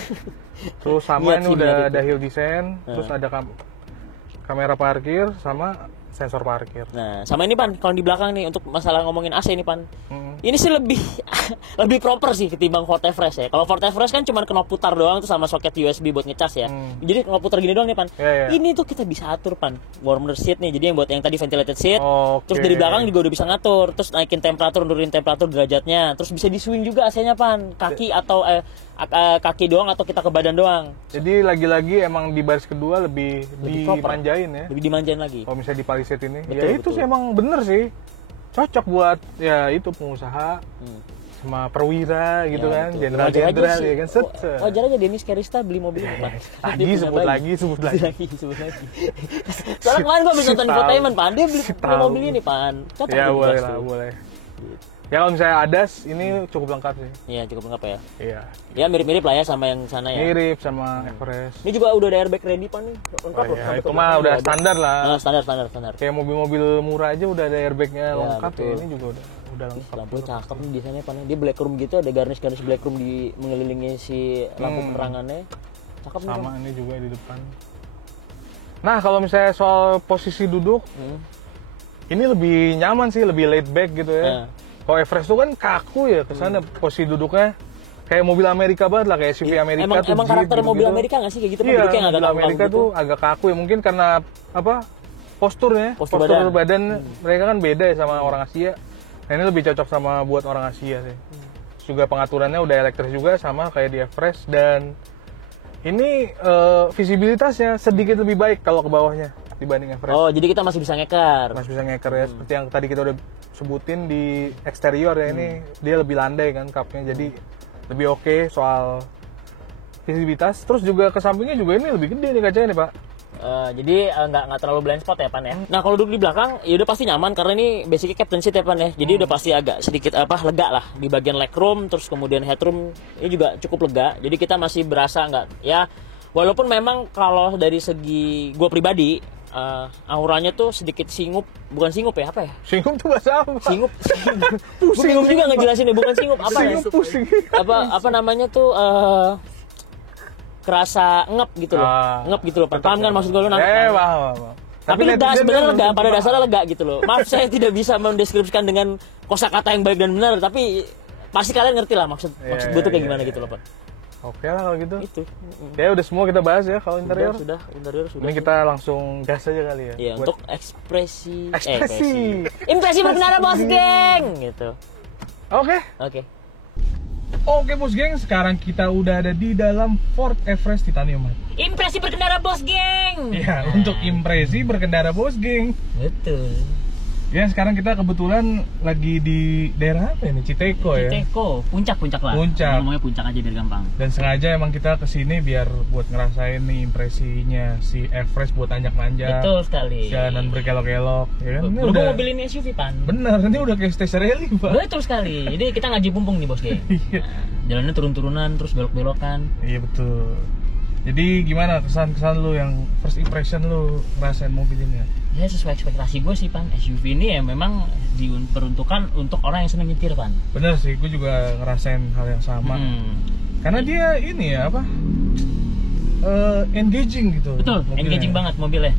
Terus sama Lihat ini sih, udah lihat ada itu. hill descent, terus ada kamera parkir sama sensor parkir. Nah, sama ini Pan, kalau di belakang nih untuk masalah ngomongin AC nih Pan. Mm. Ini sih lebih lebih proper sih ketimbang Ford Everest ya. Kalau Ford Everest kan cuma knob putar doang tuh sama soket USB buat ngecas ya. Jadi knob putar gini doang nih Pan. Iya, iya. Ini tuh kita bisa atur Pan. Warmer seat nih. Jadi yang buat yang tadi ventilated seat. Oke. Terus dari belakang juga udah bisa ngatur. Terus naikin temperatur, nurunin temperatur derajatnya. Terus bisa di swing juga AC-nya Pan. Kaki atau kaki doang atau kita ke badan doang. Jadi lagi-lagi emang di baris kedua lebih proper. dimanjain ya. Lebih dimanjain lagi. Kalau misalnya di Palisade ini, Betul, ya itu betul. sih emang bener sih. Cocok buat ya itu pengusaha sama perwira gitu kan, betul. jenderal-jenderal Wajar aja ya sih. kan. Set. Wajar aja Dennis Karista beli mobil ini Pan. Lagi Dia punya sebut bayi. lagi. sebut lagi. Soalnya kemarin gua habis nonton Si infotainment, tahu. Pan. Dia beli Si tahu. mobil ini, Pan. Cocok Ya tuh, boleh jelas lah, tuh. boleh. Ya kalau misalnya ADAS ini cukup lengkap sih. Iya, cukup lengkap ya. Iya. Ya mirip-mirip lah ya sama yang sana ya. Mirip sama Everest. Ini juga udah ada airbag ready, Pan nih. Lengkap Oh, loh. iya, sampai itu ke mah belakang udah ada. standar lah. Nah, standar. Kayak mobil-mobil murah aja udah ada airbagnya Ya, lengkap betul. ya. Ini juga udah lengkap. Lampunya cakep nih desainnya, Pan. Dia black room gitu, ada garnish black room di mengelilingi si lampu penerangannya. Cakep nih, Pan. Sama ini juga di depan. Nah kalau misalnya soal posisi duduk, ini lebih nyaman sih, lebih laid back gitu ya. Nah. Kalau Everest tuh kan kaku ya kesana posisi duduknya kayak mobil Amerika banget lah, kayak SUV Amerika tuh. Emang Jeep karakter gitu-gitu. mobil Amerika nggak sih kayak gitu? Pan? Iya, Duduknya yang agak mobil kaku Amerika gitu. tuh agak kaku ya, mungkin karena apa? Posturnya, Postur badan mereka kan beda ya sama orang Asia. Nah, ini lebih cocok sama buat orang Asia sih. Juga pengaturannya udah elektris juga sama kayak di Everest, dan ini visibilitasnya sedikit lebih baik kalau ke bawahnya dibanding Everest. Oh, jadi kita masih bisa ngeker. Masih bisa ngeker ya, seperti yang tadi kita udah sebutin di eksterior ya, ini dia lebih landai kan cupnya, jadi lebih oke soal visibilitas. Terus juga ke sampingnya juga ini lebih gede nih kacanya nih Pak. Jadi nggak terlalu blind spot ya Pan ya. Nah kalau duduk di belakang ya udah pasti nyaman karena ini basicnya captain seat ya Pan ya. Jadi udah pasti agak sedikit lega lah di bagian legroom, terus kemudian headroom ini juga cukup lega. Jadi kita masih berasa nggak ya, walaupun memang kalau dari segi gue pribadi auranya tuh sedikit bukan singup ya, apa ya? Singup tuh bahasa apa? Pak? Singup. Pusing. Gue juga ngejelasin deh, bukan singup apa ya? Singup pusing. Apa namanya tuh kerasa ngep gitu loh. Ngep gitu loh. Paham kan maksud gue lo paham. Tapi lega, netizen sebenarnya kan lega, pada paham. dasarnya lega gitu loh. Maaf saya tidak bisa mendeskripsikan dengan kosakata yang baik dan benar, tapi pasti kalian ngerti lah maksud gue tuh kayak gimana gitu loh, Pak. Oke lah kalau gitu. Itu. Ya udah semua kita bahas ya kalau interior. Interior sudah. Ini kita langsung gas aja kali ya. Iya, buat untuk ekspresi. Impresi berkendara bos geng gitu. Oke. Oke bos geng, sekarang kita udah ada di dalam Ford Everest Titanium. Impresi berkendara bos geng. Iya, untuk impresi berkendara bos geng. Betul. Ya sekarang kita kebetulan lagi di daerah apa ini? Citeko ya? Citeko, puncak lah. Puncak. Ngomongnya puncak aja biar gampang. Dan sengaja emang kita kesini biar buat ngerasain nih impresinya si Everest buat nanjak-nanjak. Betul sekali. Jalanan berkelok-kelok, ya kan? Ini Berhubung mobil ini SUV, Pan. Bener, ini udah kayak stage rally, Pak. Betul sekali. Jadi kita ngaji pumpung nih, bos geng. Iya. Jalannya turun-turunan, terus belok-belokan. Iya betul. Jadi gimana kesan-kesan lu yang first impression lu ngerasain mobil ini ya? Ya sesuai ekspektasi gue sih, Pan. SUV ini ya memang diperuntukkan untuk orang yang senang nyetir, Pan. Bener sih, gue juga ngerasain hal yang sama. Karena dia ini ya apa? Engaging gitu. Betul, mobilnya. engaging banget mobilnya.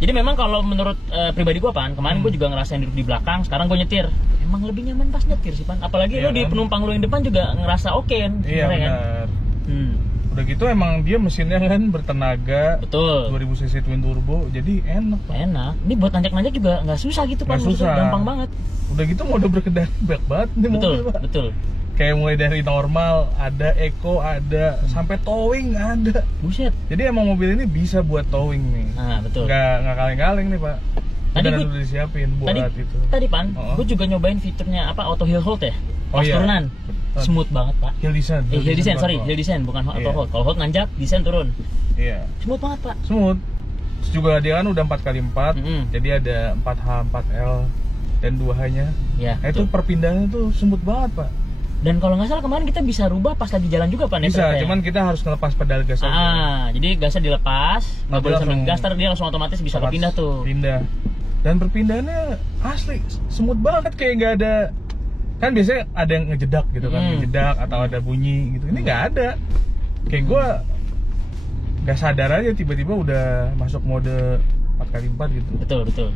Jadi memang kalau menurut pribadi gue, Pan, kemarin gue juga ngerasain duduk di belakang, sekarang gue nyetir. Emang lebih nyaman pas nyetir sih, Pan. Apalagi iya, lo di penumpang lo yang depan juga ngerasa oke kan. Iya benar. Kan? Udah gitu emang dia mesinnya kan bertenaga. Betul. 2000 cc twin turbo, jadi enak. Pak. Enak. Ini buat nanjak-nanjak juga nggak susah gitu, Pan. Nggak susah. Gampang banget. Udah gitu mode berkendara banyak banget nih Betul, mobil, Pak. betul. Kayak mulai dari normal, ada eco, ada sampai towing ada. Buset. Jadi emang mobil ini bisa buat towing nih. Nah, betul. Nggak kaleng-kaleng nih, Pak. Tadi udah gua- disiapin buat itu. Tadi, Pan, gue juga nyobain fiturnya apa, auto hill hold ya. Pas turunan. Smooth banget, Pak. Hill descent. Hill descent, sorry, hill descent bukan auto hold. Kalau hold nanjak, descent turun. Iya. Smooth banget, Pak. Smooth. Terus juga dia kan udah 4x4. Jadi ada 4H, 4L dan 2H-nya. Ya. Nah, itu perpindahannya tuh smooth banget, Pak. Dan kalau nggak salah kemarin kita bisa rubah pas lagi jalan juga, Pak. Bisa, cuman kita harus ngelepas pedal gas aja. Jadi gasnya dilepas, nggak boleh sambil langsung- gas, ntar dia langsung otomatis bisa kepindah tuh. Pindah. Dan perpindahannya asli smooth banget, kayak nggak ada. Kan biasanya ada yang ngejedak gitu kan, ngejedak atau ada bunyi gitu. Ini nggak ada. Kayak gua nggak sadar aja tiba-tiba udah masuk mode 4x4 gitu. Betul.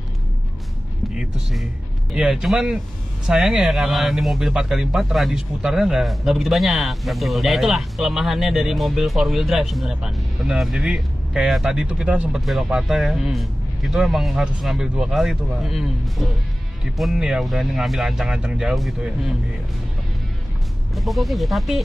Gitu sih. Ya, cuman sayangnya ya karena ini mobil 4x4, radius putarnya nggak begitu banyak. Nggak Betul. begitu Ya itulah banyak. kelemahannya dari mobil 4 wheel drive sebenarnya, Pan. benar. Jadi kayak tadi tuh kita sempat belok patah ya. Itu emang harus ngambil 2 kali tuh, Pak. Betul. Meskipun ya udah ngambil ancang-ancang jauh gitu ya. Tapi ya, Oke aja, tapi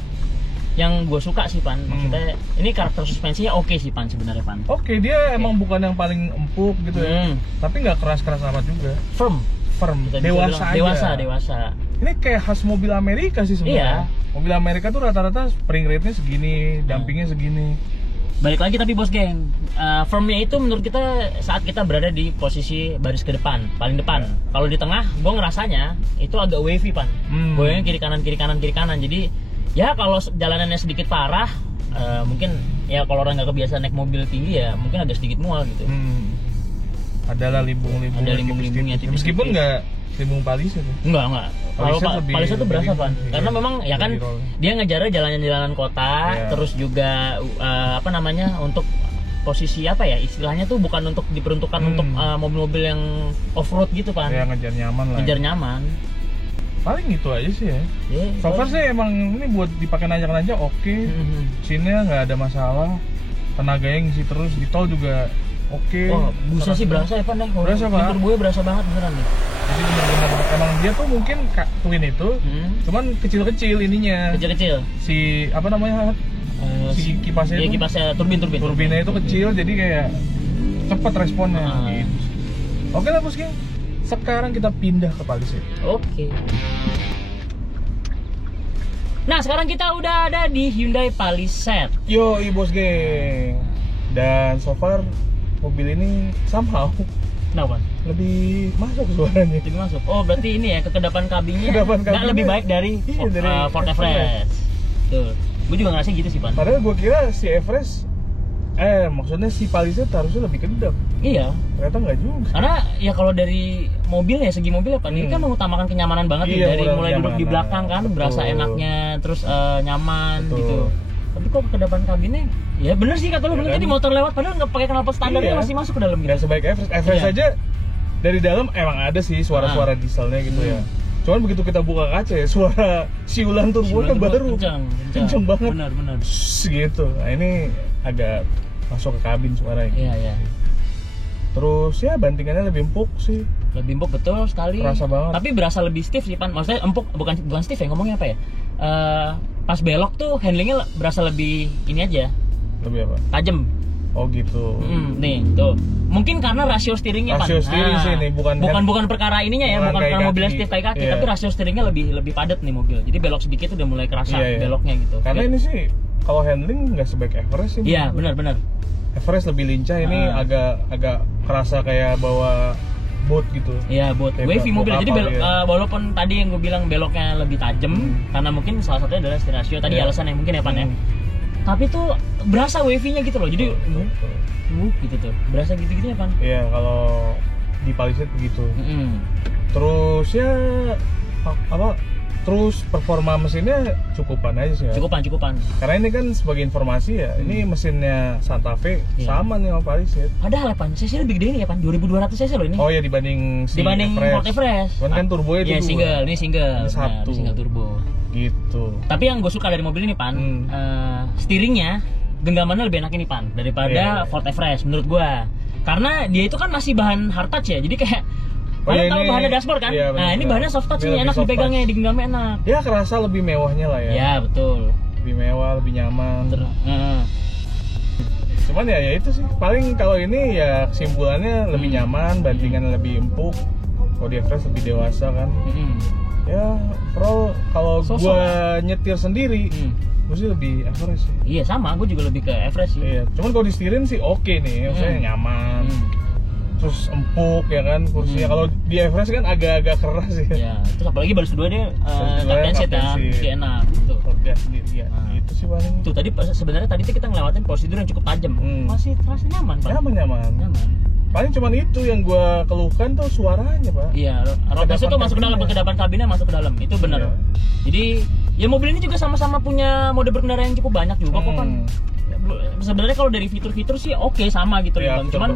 yang gue suka sih, Pan, maksudnya ini karakter suspensinya oke sih, Pan, sebenarnya, Pan. Oke, dia emang bukan yang paling empuk gitu ya. Tapi nggak keras-keras amat juga. Firm. Dewasa Kita bisa bilang, aja. Dewasa. Ini kayak khas mobil Amerika sih sebenarnya. Iya. Mobil Amerika tuh rata-rata spring rate-nya segini, dampingnya segini. Balik lagi tapi bos geng, firmnya itu menurut kita saat kita berada di posisi baris ke depan, paling depan. Kalau di tengah, gue ngerasanya itu agak wavy, Pan. Goyangnya kiri kanan. Jadi ya kalau jalanannya sedikit parah, mungkin ya kalau orang nggak kebiasaan naik mobil tinggi ya mungkin agak sedikit mual gitu. Adalah limbung-limbung. Ada limbung-limbungnya tipis-tipis. Meskipun nggak limbung Palisade tuh. Enggak. Kalau Palisade tuh berasa, Pan. iya. Karena memang ya kan dia ngejarnya jalanan-jalanan kota, terus juga apa namanya, untuk posisi apa ya istilahnya tuh bukan untuk diperuntukkan untuk mobil-mobil yang off-road gitu, Pan. Ya ngejar nyaman lah. Ngejar nyaman. Paling gitu aja sih ya. So far sih emang ini buat dipakai nanjak-nanjak oke. Mesinnya nggak ada masalah. Tenaganya ngisi terus, di tol juga oke. Wah, busa sih berasa ya, Pan. Berasa, Pak. Turbonya berasa banget beneran nih. Jadi benar-benar emang dia tuh mungkin twin itu, cuman kecil-kecil ininya. Kecil-kecil. Si apa namanya? Si kipasnya Iya, itu. kipasnya turbin. Turbinnya itu kecil, jadi kayak cepet responnya. Gitu. Oke lah bos geng. Sekarang kita pindah ke Palisade. Oke. Nah, sekarang kita udah ada di Hyundai Palisade. Yo, bos geng. Dan so far mobil ini somehow Kenapa? lebih masuk suaranya. Jadi masuk. Oh, berarti ini ya kekedapan kabinnya nggak lebih baik dari Ford Everest. Tuh. Gue juga ngerasa gitu sih, Pan. Padahal gue kira si Everest maksudnya si Palisade harusnya lebih kedap. Iya. Ternyata nggak juga. Karena ya kalau dari mobil ya, segi mobil ya, Pan, ini kan mengutamakan kenyamanan banget nih, dari mulai duduk di belakang kan berasa enaknya, terus nyaman gitu. Tapi kok kedepan kabinnya, ya bener sih kata lu, bener tadi motor lewat padahal nggak pakai knalpot standarnya masih masuk ke dalam gitu. Nggak sebaik Everest. Everest aja dari dalam emang ada sih suara-suara dieselnya gitu ya. Cuman begitu kita buka kaca ya, suara siulan turbonya baru kenceng banget. Benar. Gitu. Nah ini agak masuk ke kabin suaranya. Iya. Terus ya bantingannya lebih empuk sih. Lebih empuk betul sekali. Terasa banget. Tapi berasa lebih stiff sih Pan. Maksudnya empuk bukan stiff ya, ngomongnya apa ya? Pas belok tuh handlingnya berasa lebih ini aja. Lebih apa? Tajam. Oh gitu. Nih tuh. Mungkin karena rasio steeringnya Pan. Rasio steering sih nih, bukan perkara ininya ya, bukan karena mobilnya stiff kayak kaki, Iya. tapi rasio steeringnya lebih padat nih mobil. Jadi belok sedikit udah mulai kerasa beloknya gitu. Karena ini sih kalau handling nggak sebaik Everest ini. Iya, benar. Everest lebih lincah, ini agak kerasa kayak bawa boat gitu. Iya, buat Kayak wavy mobil. Jadi walaupun tadi yang gue bilang beloknya lebih tajam, karena mungkin salah satunya adalah steering ratio tadi alasannya mungkin ya Pan ya. Tapi tuh berasa wavy-nya gitu loh. Jadi gitu tuh. Berasa gitu-gitu ya Pan. Iya, kalau di Palisade begitu. Terus ya terus performa mesinnya cukupan aja sih ya. Cukupan. Karena ini kan sebagai informasi ya, ini mesinnya Santa Fe sama nih sama Palisade. Padahal ya Pan, cc lebih gede ini ya Pan, 2200 cc loh ini. Oh ya dibanding Ford Everest. Cuman kan turbonya itu single. Ini Ini satu. Ini single turbo. Gitu. Tapi yang gue suka dari mobil ini Pan, steeringnya genggamannya lebih enak ini Pan daripada Ford Everest menurut gue. Karena dia itu kan masih bahan hard touch ya, jadi kayak kalian tahu bahannya dashboard kan? Iya, nah ini bahannya soft touch nih, enak dipegangnya, digenggamnya enak. Ya kerasa lebih mewahnya lah ya. Ya betul. Lebih mewah, lebih nyaman. Cuman ya itu sih. Paling kalau ini ya kesimpulannya lebih nyaman, bantingannya lebih empuk. Kalau di Everest lebih dewasa kan. Ya, kalau gua nyetir sendiri, gue sih lebih Everest sih. Iya sama, gue juga lebih ke Everest sih. Iya, cuman kalau di setirin sih oke nih, maksudnya nyaman. Terus empuk ya kan kursinya. Kalau di Everest kan agak-agak keras ya. Ya, terus apalagi baris kedua dia captain seat ya, jadi enak gitu. Dia sendiri ya. Itu sih paling. Tuh tadi sebenarnya tuh kita ngelewatin prosedur yang cukup tajam. Masih terasa nyaman, Pak. Nyaman. Paling cuman itu yang gua keluhkan tuh suaranya, Pak. Iya, rotasi tuh masuk ke dalam, kedepan kabinnya masuk ke dalam. Itu benar. Jadi, ya mobil ini juga sama-sama punya mode berkendara yang cukup banyak juga kok kan. Sebenarnya kalau dari fitur-fitur sih oke sama gitu ya, Bang. Cuman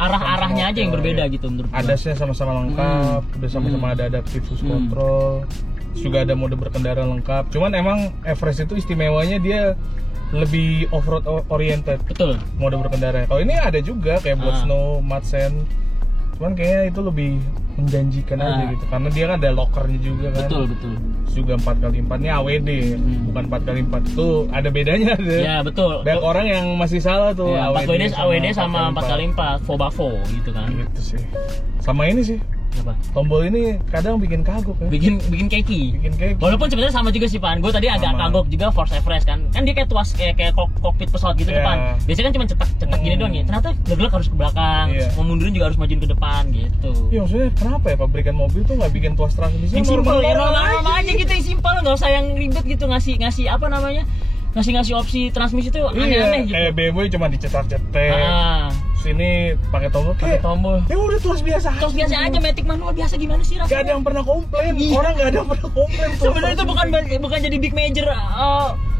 arah-arahnya aja yang berbeda gitu menurut gua. Adasnya sama-sama lengkap, udah sama-sama ada adaptive cruise control. Terus juga ada mode berkendara lengkap. Cuman emang Everest itu istimewanya dia lebih off-road oriented. Betul. Mode berkendara. Kalau ini ada juga kayak buat snow, mud, sand. Cuman kayaknya itu lebih menjanjikan aja gitu. Karena dia kan ada lockernya juga kan. Betul. Terus juga 4x4 ini AWD, bukan 4x4 itu ada bedanya deh. Ya betul. Banyak orang yang masih salah tuh ya, AWD sama 4x4 Fobafo gitu kan. Gitu sih. Sama ini sih. Apa? Tombol ini kadang bikin kagok ya. Bikin keki. Walaupun sebenarnya sama juga sih Pan. Gue tadi agak kagok juga Force Everest kan. Kan dia kayak tuas kayak kokpit pesawat gitu depan. Biasanya kan cuma cetak gini doang ya. Ternyata gelak harus ke belakang. Mau mundurin juga harus majuin ke depan gitu. Iya maksudnya kenapa ya pabrikan mobil tuh nggak bikin tuas transmisi yang simpel ya, normal aja gitu, yang simpel, nggak usah yang ribet gitu, ngasih apa namanya, ngasih opsi transmisi tuh aneh-aneh gitu. Kayak BMW cuma dicetak-cetek. Ini pakai tombol. Ya udah tuas biasa aja, matic manual biasa gimana sih rasanya? Gak ada yang pernah komplain. Orang gak ada yang pernah komplain. Sebenarnya itu bukan jadi big major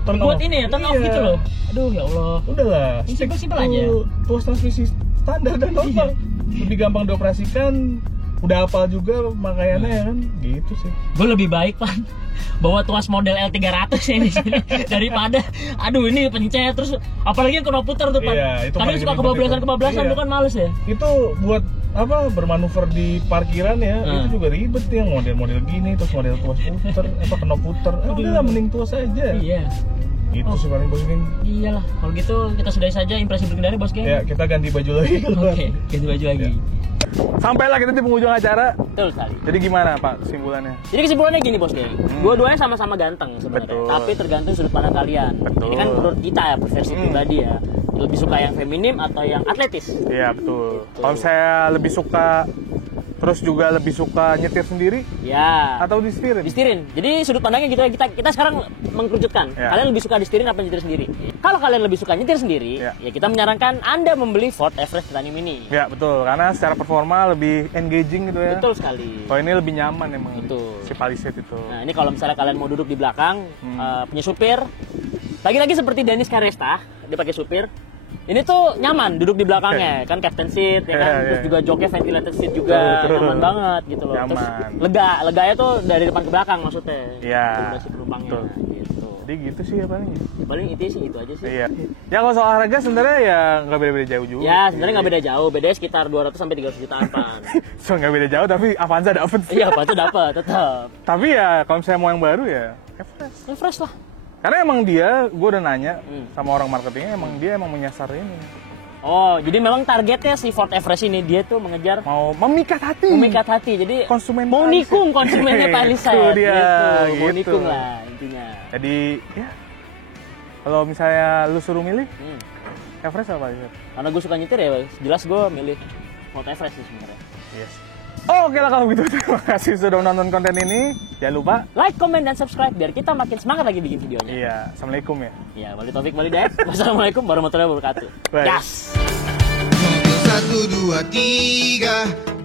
buat ini ya, turn off gitu loh. Aduh ya Allah. Udahlah. Simpel aja. Tuas transmisi standar dan normal. Lebih gampang dioperasikan. Udah hafal juga makanya ya kan, gitu sih. Gue lebih baik Pan bawa tuas model L300 ini daripada ini pencet terus apalagi yang knop putar tuh Pan. Kadang suka kebablasan bukan males ya. Itu buat apa bermanuver di parkiran ya, itu juga ribet ya, model-model gini terus model tuas putar knop putar. Udah mending tuas aja. Iya. Itu sih paling Bos Geng. Iyalah, kalau gitu kita sudahi saja impresi berkendara Bos Geng. Ya, kita ganti baju lagi. Oke, ganti baju lagi. Sampailah kita di penghujung acara. Betul sekali. Jadi gimana Pak kesimpulannya? Jadi kesimpulannya gini Bos Geng. Dua-duanya sama-sama ganteng sebenarnya. Tapi tergantung sudut pandang kalian. Ini kan menurut kita ya, versi pribadi ya. Lebih suka yang feminim atau yang atletis? Iya betul. Kalau saya lebih suka, terus juga lebih suka nyetir sendiri, ya, atau disetirin? Disetirin. Jadi sudut pandangnya kita sekarang mengkerucutkan. Ya. Kalian lebih suka disetirin apa nyetir sendiri? Kalau kalian lebih suka nyetir sendiri, ya kita menyarankan Anda membeli Ford Everest Titanium ini. Ya betul, karena secara performa lebih engaging gitu ya. Betul sekali. Kalau ini lebih nyaman emang. Betul. Si Palisade itu. Nah ini kalau misalnya kalian mau duduk di belakang, punya supir, lagi-lagi seperti Danis Karesta, dia pakai supir. Ini tuh nyaman duduk di belakangnya, kan captain seat ya kan. Iya, Terus iya. juga joknya ventilated seat juga, Betul. nyaman banget gitu loh. Terus Nyaman. leganya tuh dari depan ke belakang maksudnya. Iya, Durasi penumpangnya betul. gitu. Jadi gitu sih ya paling. Paling itu sih itu aja sih. Iya. Ya kalau soal harga sebenarnya ya nggak beda-beda jauh juga. Ya, sebenarnya nggak beda jauh, bedanya sekitar 200 sampai 300 jutaan pan. So nggak beda jauh tapi Avanza dapet. Iya, apa tuh dapat tetap. Tapi ya kalau misalnya mau yang baru ya Everest. Yang fresh lah. Karena emang dia, gue udah nanya Hmm. sama orang marketingnya, emang dia emang menyasar ini. Oh, jadi memang targetnya si Ford Everest ini dia tuh mengejar Mau memikat hati. memikat hati. Jadi Konsumen mau Thailand. nikung konsumennya Thailand. Itu dia, Mau gitu. nikung lah intinya. Jadi ya kalau misalnya lu suruh milih Hmm. Everest apa ya? Karena gue suka nyetir ya, jelas gue milih Ford Everest sih sebenarnya. Yes. Oke lah kalau gitu, terima kasih sudah menonton konten ini. Jangan lupa. Like, comment, dan subscribe biar kita makin semangat lagi bikin videonya. Iya, assalamualaikum ya. Ya, wali Taufik, wali Dayat. Wassalamualaikum warahmatullahi wabarakatuh. Bye. Yes. Mobil 1, 2, 3